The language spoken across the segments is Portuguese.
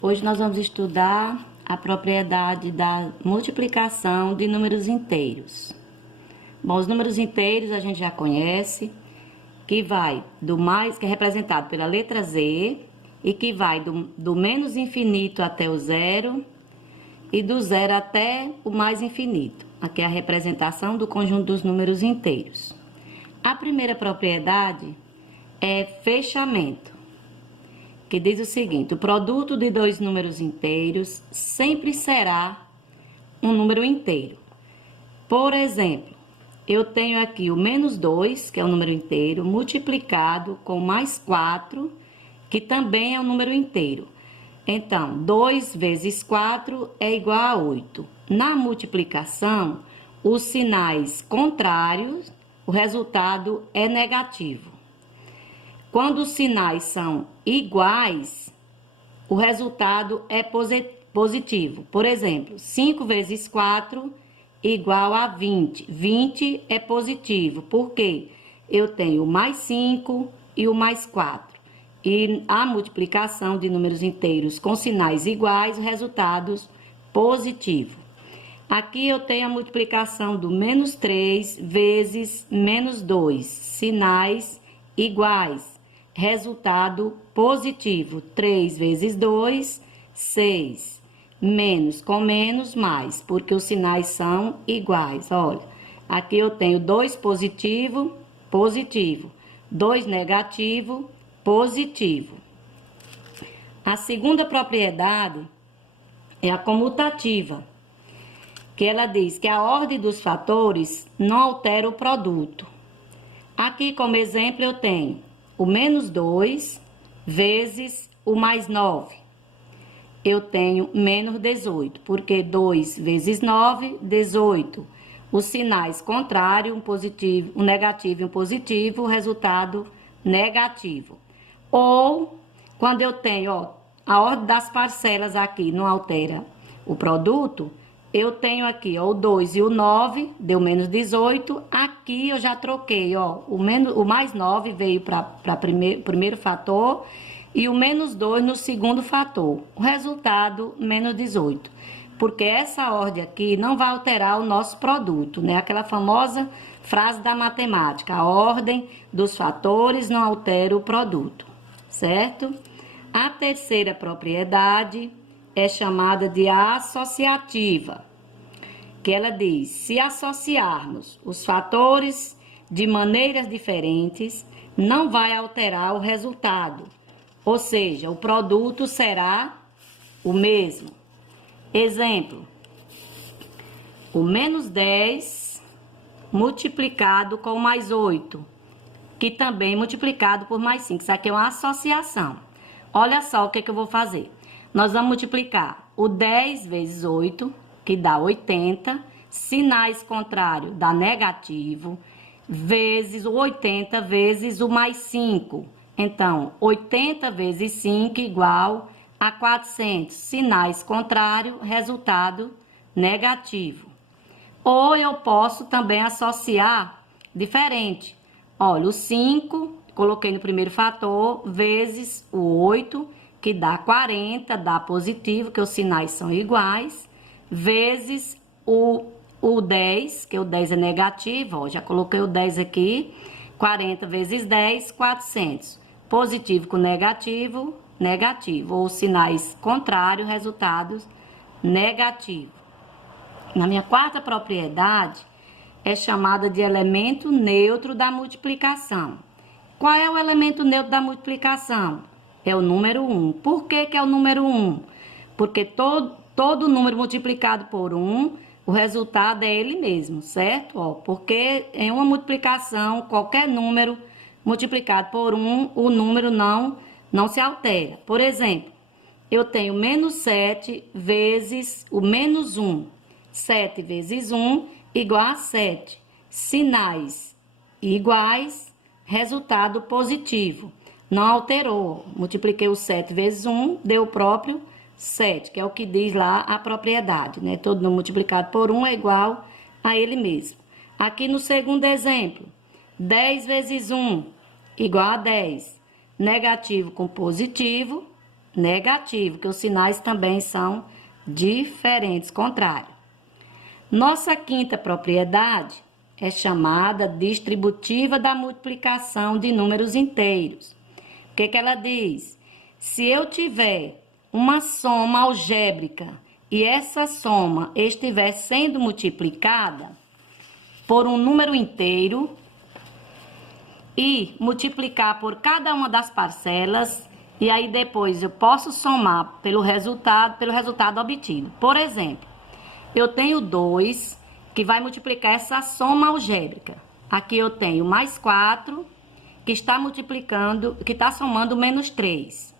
Hoje nós vamos estudar a propriedade da multiplicação de números inteiros. Bom, os números inteiros a gente já conhece, que vai do mais, que é representado pela letra Z, e que vai do menos infinito até o zero, e do zero até o mais infinito. Aqui é a representação do conjunto dos números inteiros. A primeira propriedade é fechamento, que diz o seguinte: o produto de dois números inteiros sempre será um número inteiro. Por exemplo, eu tenho aqui o menos 2, que é um número inteiro, multiplicado com mais 4, que também é um número inteiro. Então, 2 vezes 4 é igual a 8. Na multiplicação, os sinais contrários, o resultado é negativo. Quando os sinais são iguais, o resultado é positivo. Por exemplo, 5 vezes 4 igual a 20. 20 é positivo, porque eu tenho o mais 5 e o mais 4. E a multiplicação de números inteiros com sinais iguais, resultados positivos. Aqui eu tenho a multiplicação do menos 3 vezes menos 2, sinais iguais. Resultado positivo, 3 vezes 2, 6. Menos com menos, mais, porque os sinais são iguais. Olha, aqui eu tenho 2 positivo, positivo. 2 negativo, positivo. A segunda propriedade é a comutativa, que ela diz que a ordem dos fatores não altera o produto. Aqui, como exemplo, eu tenho o menos 2 vezes o mais 9. Eu tenho menos 18, porque 2 vezes 9, 18. Os sinais contrários, um positivo, um negativo e um positivo, o resultado negativo. Ou, quando eu tenho, ó, a ordem das parcelas aqui não altera o produto, eu tenho aqui, ó, o 2 e o 9, deu menos 18. Aqui eu já troquei, ó, o mais 9 veio para primeiro fator e o menos 2 no segundo fator. O resultado, menos 18. Porque essa ordem aqui não vai alterar o nosso produto, né? Aquela famosa frase da matemática: a ordem dos fatores não altera o produto, certo? A terceira propriedade é chamada de associativa, que ela diz: se associarmos os fatores de maneiras diferentes, não vai alterar o resultado, ou seja, o produto será o mesmo. Exemplo: o menos 10 multiplicado com mais 8, que também multiplicado por mais 5. Isso aqui é uma associação. Olha só o que eu vou fazer. Nós vamos multiplicar o 10 vezes 8, que dá 80, sinais contrários dá negativo, vezes o 80 vezes o mais 5. Então, 80 vezes 5 igual a 400, sinais contrários, resultado negativo. Ou eu posso também associar diferente. Olha, o 5, coloquei no primeiro fator, vezes o 8, que dá 40, dá positivo, que os sinais são iguais, vezes o 10, que o 10 é negativo, ó, já coloquei o 10 aqui, 40 vezes 10, 400. Positivo com negativo, negativo, ou sinais contrários, resultados negativos. Na minha quarta propriedade, é chamada de elemento neutro da multiplicação. Qual é o elemento neutro da multiplicação? É o número 1. Por que é o número 1? Porque todo número multiplicado por 1, o resultado é ele mesmo, certo? Ó, porque em uma multiplicação, qualquer número multiplicado por 1, o número não se altera. Por exemplo, eu tenho menos 7 vezes o menos 1. 7 vezes 1 igual a 7. Sinais iguais, resultado positivo. Não alterou. Multipliquei o 7 vezes 1, deu o próprio 7, que é o que diz lá a propriedade, né? Todo número multiplicado por 1 é igual a ele mesmo. Aqui no segundo exemplo, 10 vezes 1 igual a 10. Negativo com positivo, negativo, que os sinais também são diferentes, contrário. Nossa quinta propriedade é chamada distributiva da multiplicação de números inteiros. O que ela diz? Se eu tiver uma soma algébrica e essa soma estiver sendo multiplicada por um número inteiro e multiplicar por cada uma das parcelas, e aí depois eu posso somar pelo resultado obtido. Por exemplo, eu tenho 2 que vai multiplicar essa soma algébrica. Aqui eu tenho mais 4 que está multiplicando, que está somando menos 3.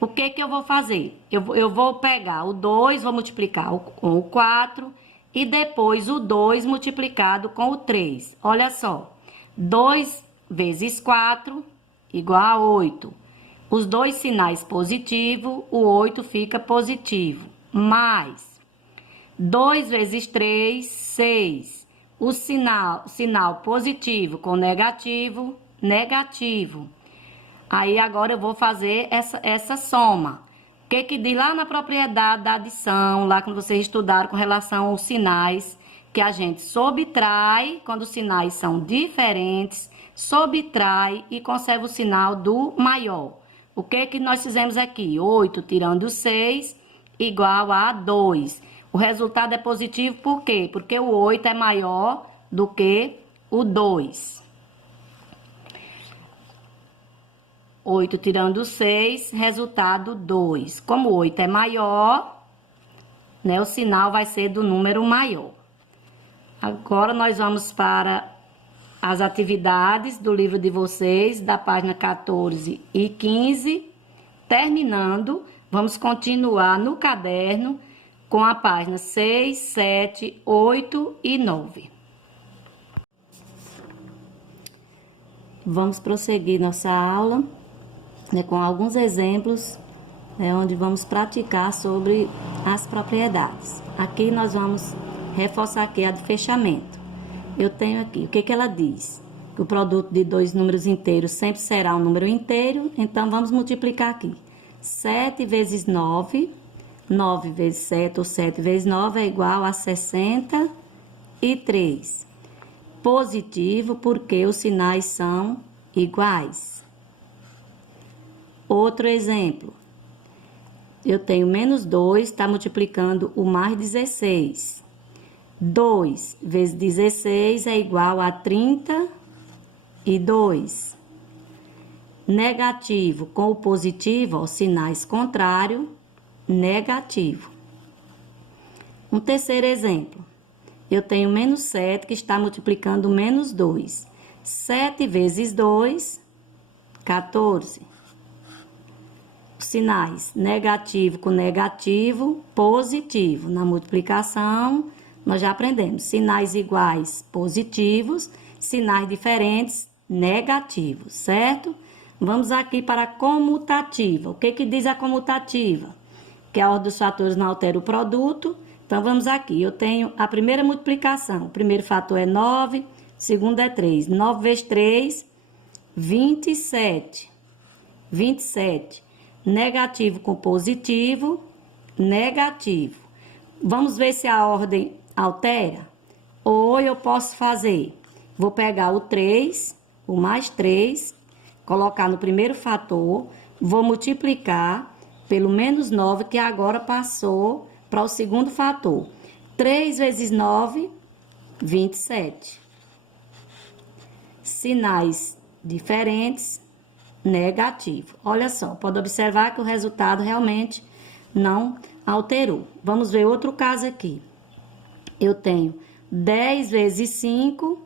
O que eu vou fazer? Eu vou pegar o 2, vou multiplicar com o 4 e depois o 2 multiplicado com o 3. Olha só, 2 vezes 4 igual a 8. Os dois sinais positivos, o 8 fica positivo. Mais 2 vezes 3, 6. O sinal positivo com negativo, negativo. Aí agora eu vou fazer essa soma. O que diz lá na propriedade da adição, lá quando vocês estudaram com relação aos sinais, que a gente subtrai, quando os sinais são diferentes, subtrai e conserva o sinal do maior. O que nós fizemos aqui? 8 tirando 6 igual a 2. O resultado é positivo por quê? Porque o 8 é maior do que o 2. 8 tirando 6, resultado 2. Como o 8 é maior, né, o sinal vai ser do número maior. Agora nós vamos para as atividades do livro de vocês, da página 14 e 15. Terminando, vamos continuar no caderno com a página 6, 7, 8 e 9. Vamos prosseguir nossa aula, né, com alguns exemplos, onde vamos praticar sobre as propriedades. Aqui nós vamos reforçar aqui a de fechamento. Eu tenho aqui, o que ela diz? Que o produto de dois números inteiros sempre será um número inteiro, então vamos multiplicar aqui. 7 vezes 9, 9 vezes 7 ou 7 vezes 9 é igual a 63. Positivo porque os sinais são iguais. Outro exemplo. Eu tenho menos 2, está multiplicando o mais 16. 2 vezes 16 é igual a 32. Negativo com o positivo, ó, sinais contrários, negativo. Um terceiro exemplo. Eu tenho menos 7 que está multiplicando menos 2. 7 vezes 2, 14. Sinais negativo com negativo, positivo. Na multiplicação, nós já aprendemos. Sinais iguais, positivos. Sinais diferentes, negativos, certo? Vamos aqui para a comutativa. O que diz a comutativa? Que a ordem dos fatores não altera o produto. Então, vamos aqui. Eu tenho a primeira multiplicação. O primeiro fator é 9, o segundo é 3. 9 vezes 3, 27. 27. Negativo com positivo, negativo. Vamos ver se a ordem altera? Ou eu posso fazer? Vou pegar o 3, o mais 3, colocar no primeiro fator, vou multiplicar pelo menos 9, que agora passou para o segundo fator. 3 vezes 9, 27. Sinais diferentes, negativo. Olha só, pode observar que o resultado realmente não alterou. Vamos ver outro caso aqui. Eu tenho 10 vezes 5,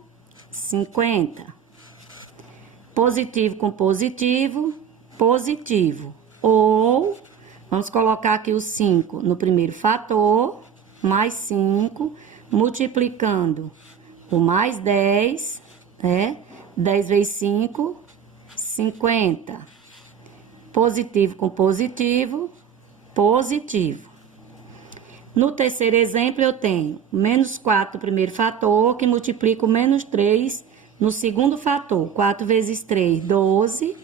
50. Positivo com positivo, positivo. Ou, vamos colocar aqui o 5 no primeiro fator, mais 5, multiplicando o mais 10, né? 10 vezes 5, 50. Positivo com positivo, positivo. No terceiro exemplo, eu tenho menos 4 no primeiro fator, que multiplica o menos 3 no segundo fator. 4 vezes 3, 12.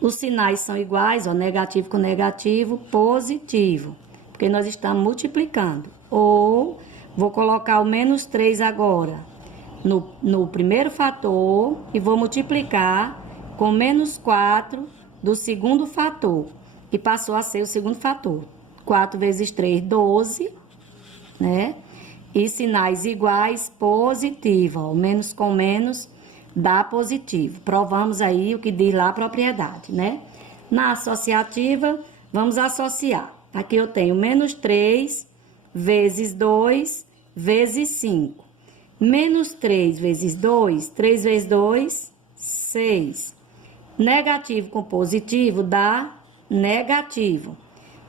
os sinais são iguais, ó, negativo com negativo, positivo, porque nós estamos multiplicando. Ou, vou colocar o menos 3 agora no primeiro fator e vou multiplicar com menos 4 do segundo fator, que passou a ser o segundo fator. 4 vezes 3, 12, né? E sinais iguais, positivo, ó, menos com menos dá positivo. Provamos aí o que diz lá a propriedade, né? Na associativa, vamos associar. Aqui eu tenho menos 3 vezes 2 vezes 5. Menos 3 vezes 2, 3 vezes 2, 6. Negativo com positivo dá negativo.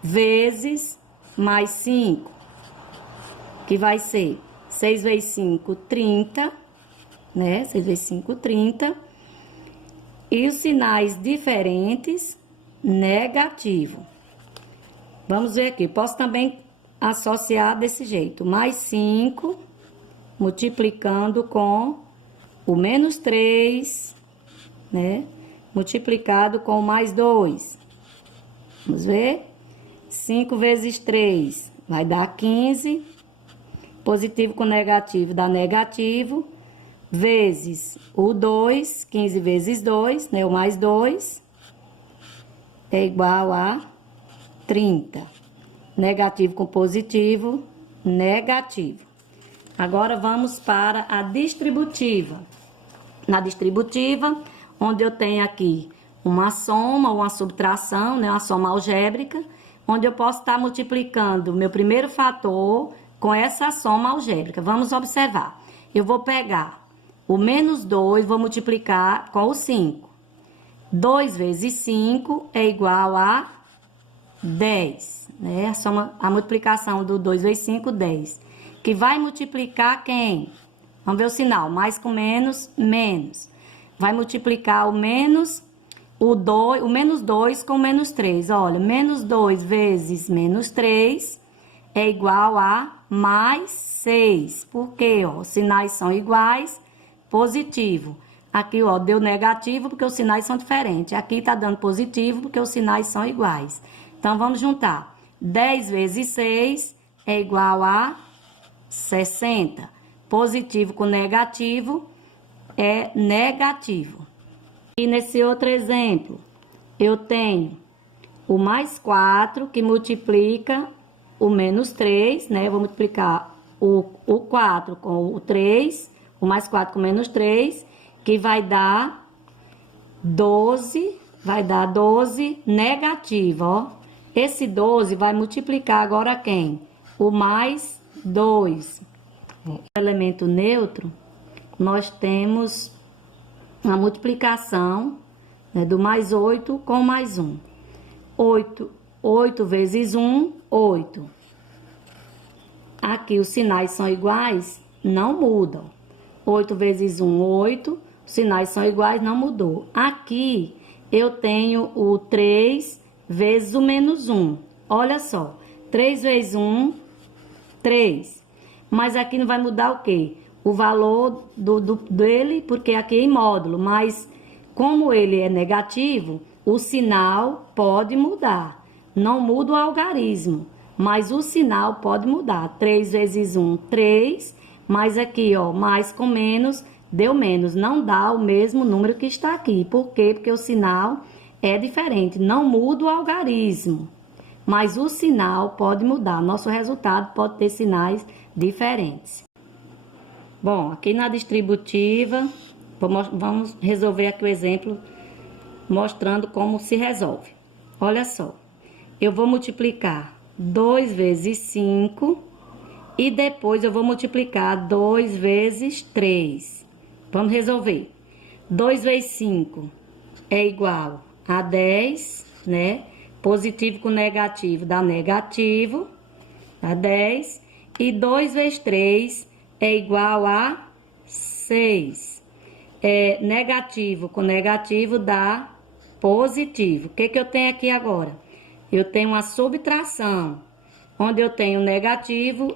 Vezes mais 5, que vai ser 6 vezes 5, 30, né? 6 vezes 5, 30. E os sinais diferentes, negativo. Vamos ver aqui, posso também associar desse jeito. Mais 5, multiplicando com o menos 3, né? Multiplicado com mais 2. Vamos ver? 5 vezes 3 vai dar 15. Positivo com negativo dá negativo. Vezes o 2, 15 vezes 2, né? O mais 2 é igual a 30. Negativo com positivo, negativo. Agora vamos para a distributiva. Na distributiva, onde eu tenho aqui uma soma, uma subtração, né? Uma soma algébrica, onde eu posso estar multiplicando o meu primeiro fator com essa soma algébrica. Vamos observar. Eu vou pegar o menos 2, vou multiplicar com o 5. 2 vezes 5 é igual a 10, né? A multiplicação do 2 vezes 5, 10. Que vai multiplicar quem? Vamos ver o sinal. Mais com menos, menos. Vai multiplicar o menos, o menos 2 com menos 3. Olha, menos 2 vezes menos 3 é igual a mais 6. Por quê? Ó, os sinais são iguais, positivo. Aqui, ó, deu negativo porque os sinais são diferentes. Aqui tá dando positivo porque os sinais são iguais. Então, vamos juntar. 10 vezes 6 é igual a 60. Positivo com negativo é negativo. E nesse outro exemplo, eu tenho o mais 4 que multiplica o menos 3, né? Eu vou multiplicar o 4 com o 3, o mais 4 com menos 3, que vai dar 12, negativo, ó. Esse 12 vai multiplicar agora quem? O mais 2. No elemento neutro, nós temos a multiplicação, né, do mais 8 com mais 1. 8 vezes 1, 8. Aqui os sinais são iguais, não mudam. 8 vezes 1, 8. Os sinais são iguais, não mudou. Aqui eu tenho o 3 vezes o menos 1. Olha só, 3 vezes 1, 3. Mas aqui não vai mudar o quê? O valor dele, porque aqui é em módulo. Mas como ele é negativo, o sinal pode mudar. Não muda o algarismo, mas o sinal pode mudar. 3 vezes 1, 3. Mas aqui, ó, mais com menos, deu menos. Não dá o mesmo número que está aqui. Por quê? Porque o sinal é diferente. Não muda o algarismo, mas o sinal pode mudar. Nosso resultado pode ter sinais diferentes. Bom, aqui na distributiva, vamos resolver aqui o exemplo mostrando como se resolve. Olha só, eu vou multiplicar 2 vezes 5 e depois eu vou multiplicar 2 vezes 3. Vamos resolver. 2 vezes 5 é igual a 10, né? Positivo com negativo dá negativo, dá 10. E 2 vezes 3 é igual a 6. Negativo com negativo dá positivo. O que eu tenho aqui agora? Eu tenho uma subtração, onde eu tenho negativo